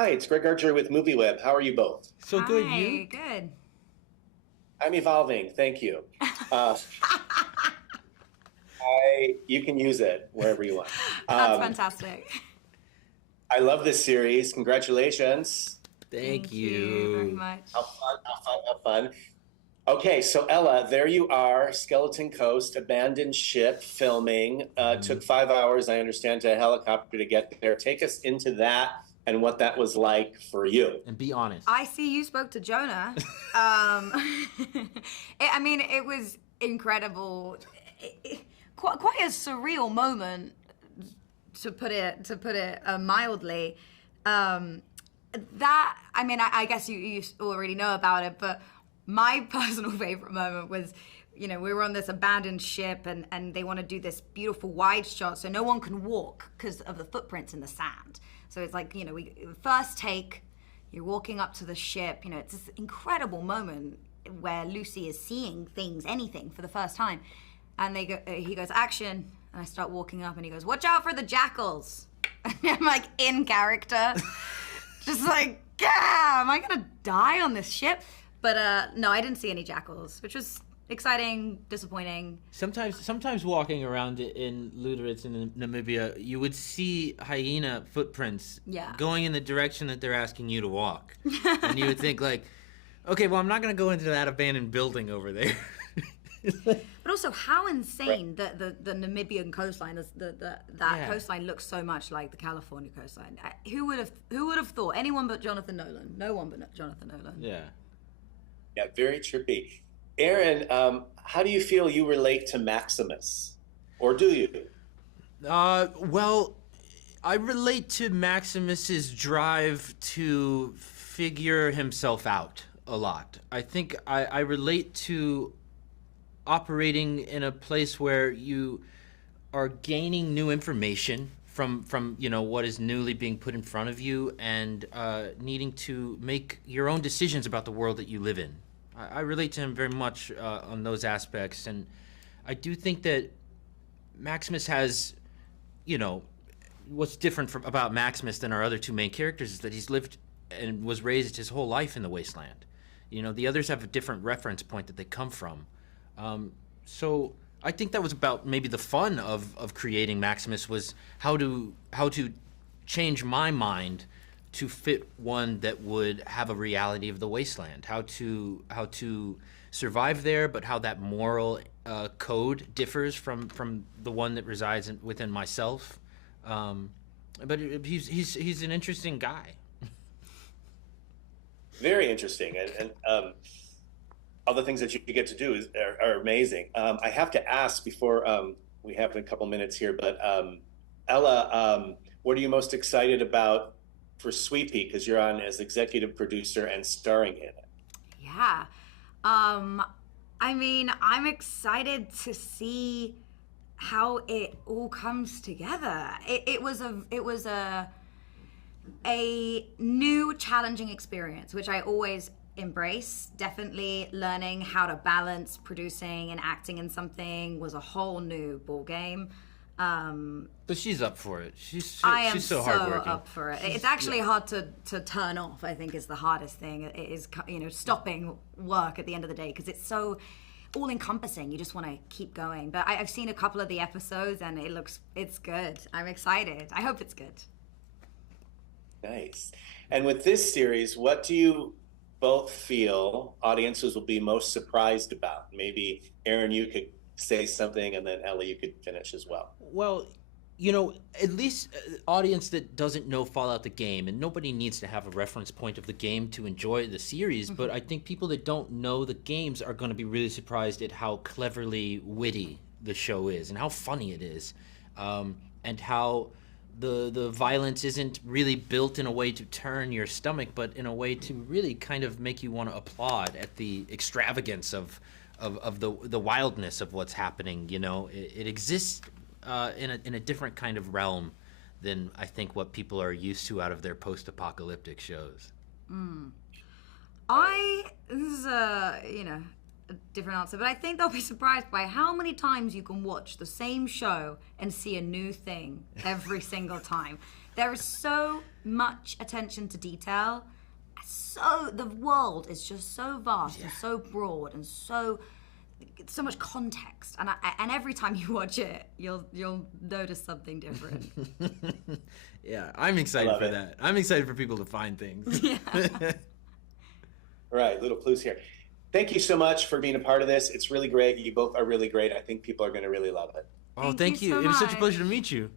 Hi, it's Greg Archer with MovieWeb. How are you both? So good, Hi, you? good. I'm evolving. Thank you. Uh, you can use it wherever you want. That's Um, fantastic. I love this series. Congratulations. Thank Thank you very you. How much. fun, how fun, how fun. Okay, so Ella, there you are, Skeleton Coast, abandoned ship filming. Took 5 hours, I understand, to a helicopter to get there. Take us into that and what that was like for you. And be honest. I see you spoke to Jonah. It was incredible. Quite a surreal moment, to put it mildly. I guess you already know about it, but my personal favorite moment was, we were on this abandoned ship and they want to do this beautiful wide shot so no one can walk because of the footprints in the sand. So it's like, we first take, you're walking up to the ship, it's this incredible moment where Lucy is seeing things, anything for the first time. And he goes, action. And I start walking up and he goes, watch out for the jackals. And I'm like in character, just like, yeah, am I gonna die on this ship? But no, I didn't see any jackals, which was exciting, disappointing. Sometimes walking around in Lüderitz in Namibia, you would see hyena footprints going in the direction that they're asking you to walk. And you would think like, okay, well, I'm not going to go into that abandoned building over there. But also, how insane that the Namibian coastline, coastline looks so much like the California coastline. Who would have thought? Anyone but Jonathan Nolan. No one but Jonathan Nolan. Yeah. Yeah, very trippy. Aaron, how do you feel you relate to Maximus? Or do you? Well, I relate to Maximus's drive to figure himself out a lot. I think I relate to operating in a place where you are gaining new information from what is newly being put in front of you and needing to make your own decisions about the world that you live in. I relate to him very much on those aspects, and I do think that Maximus has, what's different about Maximus than our other two main characters is that he's lived and was raised his whole life in the wasteland. The others have a different reference point that they come from. So I think that was about maybe the fun of creating Maximus was how to change my mind to fit one that would have a reality of the wasteland, how to survive there, but how that moral code differs from the one that resides within myself. But he's an interesting guy. Very interesting. And all the things that you get to do are amazing. I have to ask before we have a couple minutes here, but Ella, what are you most excited about for Sweet Pea? Because you're on as executive producer and starring in it. Yeah. I'm excited to see how it all comes together. It was a new challenging experience, which I always embrace. Definitely learning how to balance producing and acting in something was a whole new ball game. But she's up for it. She's so so hardworking. up for it. It's actually hard to turn off. I think is the hardest thing. It is stopping work at the end of the day because it's so all encompassing. You just want to keep going. But I've seen a couple of the episodes and it's good. I'm excited. I hope it's good. Nice. And with this series, what do you both feel audiences will be most surprised about? Maybe Aaron, you could say something, and then Ellie, you could finish as well. Well, at least audience that doesn't know Fallout the game, and nobody needs to have a reference point of the game to enjoy the series, but I think people that don't know the games are going to be really surprised at how cleverly witty the show is and how funny it is, and how the violence isn't really built in a way to turn your stomach, but in a way to really kind of make you want to applaud at the extravagance of the wildness of what's happening. It exists in a different kind of realm than I think what people are used to out of their post-apocalyptic shows. This is a different answer, but I think they'll be surprised by how many times you can watch the same show and see a new thing every single time. There is so much attention to detail. So the world is just so vast and so broad and so much context, and every time you watch it, you'll notice something different. Yeah, I'm excited for that. I'm excited for people to find things. Yeah. Right, little clues here. Thank you so much for being a part of this. It's really great. You both are really great. I think people are going to really love it. Oh, Thank you so It was such a much. pleasure to meet you.